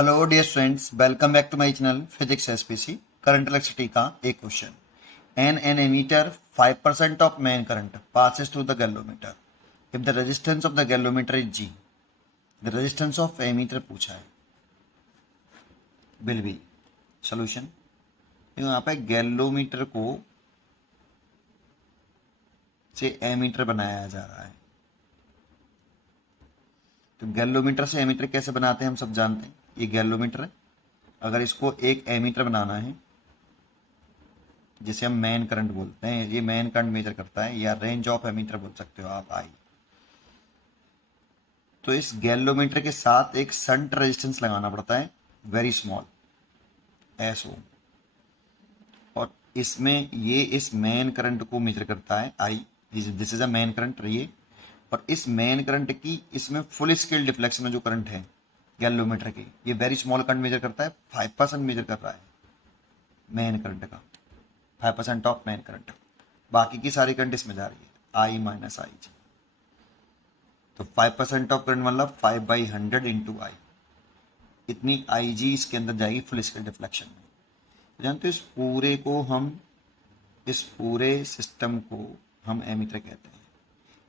Hello dear students, welcome back to my channel physics SPC. Current electricity का एक question. An ammeter 5% of main current passes through the galvanometer if the resistance of the galvanometer is G। the resistance of ammeter पूछा है। Will be solution. यहाँ पे galvanometer को से ammeter बनाया जा रहा है। तो गैल्वोमीटर से एमीटर कैसे बनाते हैं हम सब जानते हैं। ये गैल्वोमीटर है। अगर इसको एक एमीटर बनाना है जिसे हम मेन करंट बोलते हैं, ये मेन करंट मेजर करता है, या रेंज ऑफ एमीटर बोल सकते हो आप आई। तो इस गैल्वोमीटर के साथ एक शंट रेजिस्टेंस लगाना पड़ता है, वेरी स्मॉल एस ओ, और इसमें ये इस मेन करंट को मेजर करता है I. This is a main current ये। और इस मेन करंट की इसमें फुल स्केल डिफ्लेक्शन में जो करंट है गैल्वोमीटर की, ये वेरी स्मॉल करंट मेजर करता है, 5% मेजर कर रहा है मेन करंट का, 5% ऑफ मेन करंट। बाकी की सारी करंट इसमें जा रही है, आई माइनस आई जी। तो 5% ऑफ करंट मतलब 5/100 इंटू आई, इतनी आई जी इसके अंदर जाएगी फुल स्केल डिफ्लेक्शन में। तो जानते हो इस पूरे सिस्टम को हम एमीटर कहते हैं।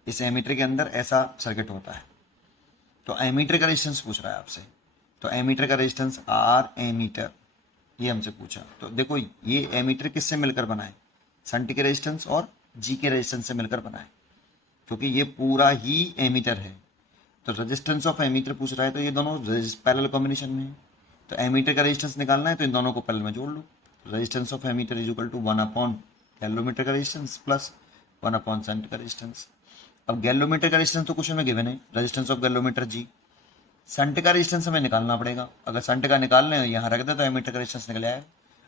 इस एमीटर के अंदर ऐसा सर्किट होता है। तो एमीटर का रेजिस्टेंस पूछ रहा है आपसे। तो एमीटर का रेजिस्टेंस आर एमीटर, ये हमसे पूछा। तो देखो ये एमीटर किससे मिलकर बना है, शंट के रेजिस्टेंस और जी के रेजिस्टेंस से मिलकर बना है, क्योंकि ये पूरा ही एमीटर है। तो रेजिस्टेंस ऑफ एमीटर पूछ रहा है, तो ये दोनों पैरेलल कॉम्बिनेशन में है। तो एमीटर का रेजिस्टेंस निकालना है तो इन दोनों को पैरेलल में जोड़ लो। Resistance of ammeter is equal to 1 galvanometer का रेजिस्टेंस प्लस 1 शंट का रेजिस्टेंस। अब गैल्वोमीटर का रेजिस्टेंस तो क्वेश्चन में गिवन है, resistance of galvanometer G. Shunt का रेजिस्टेंस हमें निकालना पड़ेगा। अगर शंट का निकाल लें यहाँ रख दे तो एमीटर का रेजिस्टेंस निकल आएगा।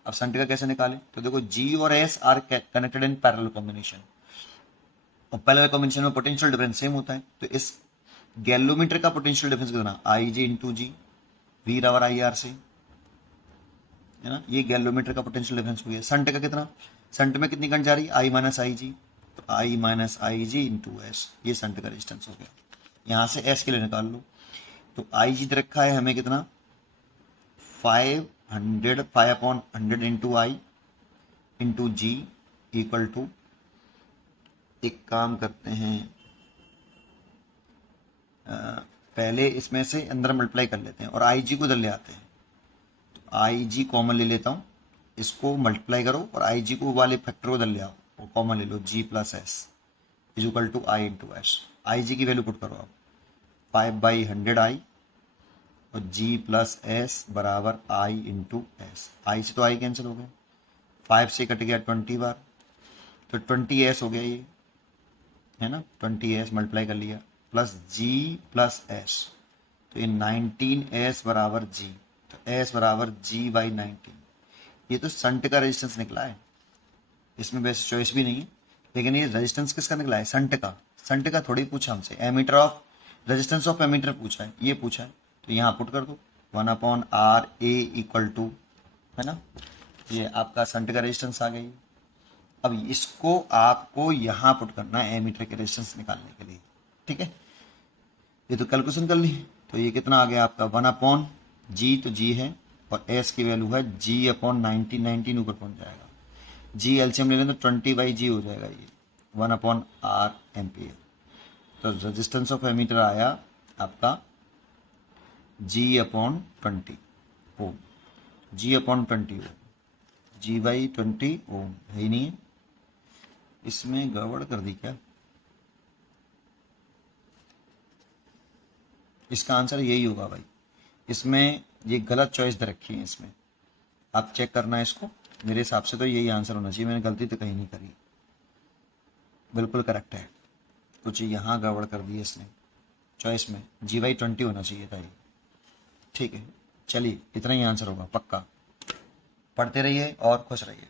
अब शंट का कैसे निकालें, तो देखो जी और S are connected in parallel combination, और पैरेलल कॉम्बिनेशन में पोटेंशियल डिफरेंस सेम होता है। तो इस गैल्वोमीटर का पोटेंशियल डिफरेंस कितना, I G into G, V रावर आई आर से, है ना। ये गैल्वोमीटर का पोटेंशियल डिफरेंस हुआ है। शंट का कितना, शंट में कितनी करंट जा रही है, आई माइनस आई जी, तो आई माइनस आई जी इंटू एस, ये शंट का रेजिस्टेंस हो गया। यहाँ से एस के लिए निकाल लो। तो आई जी दे रखा है हमें कितना, 5/100 into I into G equal to, एक काम करते हैं, पहले इसमें से अंदर मल्टीप्लाई कर लेते हैं और आई जी को इधर ले आते हैं। तो आई जी कॉमन ले लेता हूँ, इसको मल्टीप्लाई करो और आई जी को वाले फैक्टर को इधर ले आओ और कॉमन ले लो, G plus S is equal to I into S. I G की वैल्यू पुट करो आप, 5/100 आई और जी प्लस एस बराबर आई इंटू एस। आई से तो आई कैंसिल हो गए, 5 से कट गया 20 बार, तो 20 एस हो गया ये, है ना। 20 एस मल्टीप्लाई कर लिया प्लस जी प्लस एस, तो ये 19 एस बराबर जी, तो एस बराबर जी बाई 19। ये तो शंट का रेजिस्टेंस निकला है, इसमें वैसे चॉइस भी नहीं है, लेकिन ये रेजिस्टेंस किसका निकला है, शंट का। शंट का थोड़ी पूछा हमसे, ammeter of resistance of ammeter पूछा है, ये पूछा है। तो यहाँ पुट कर दो 1/R ए इक्वल टू, है ना, ये आपका शंट का रेजिस्टेंस आ गई। अब इसको आपको यहाँ पुट करना है एमीटर के रेजिस्टेंस निकालने के लिए, ठीक है। ये तो कैलकुलेशन कर ली। तो ये कितना आ गया आपका, 1/G, तो G है, और S की वैल्यू है G/19, 19 ऊपर पहुंच जाएगा। G एलसीएम ले लें तो 20/G हो जाएगा, ये 1/R एम्पियर। तो रेजिस्टेंस ऑफ एमीटर आया आपका G/20 ओम, G/20 ओम, G/20 ओम है ही नहीं है, इसमें गड़बड़ कर दी क्या। इसका आंसर यही होगा भाई, इसमें ये गलत चॉइस दे रखी है, इसमें आप चेक करना है इसको। मेरे हिसाब से तो यही आंसर होना चाहिए, मैंने गलती तो कहीं नहीं करी, बिल्कुल करेक्ट है। कुछ यहाँ गड़बड़ कर दी है इसने चॉइस में, G/20 होना चाहिए था ये, ठीक है। चलिए इतना ही आंसर होगा पक्का। पढ़ते रहिए और खुश रहिए।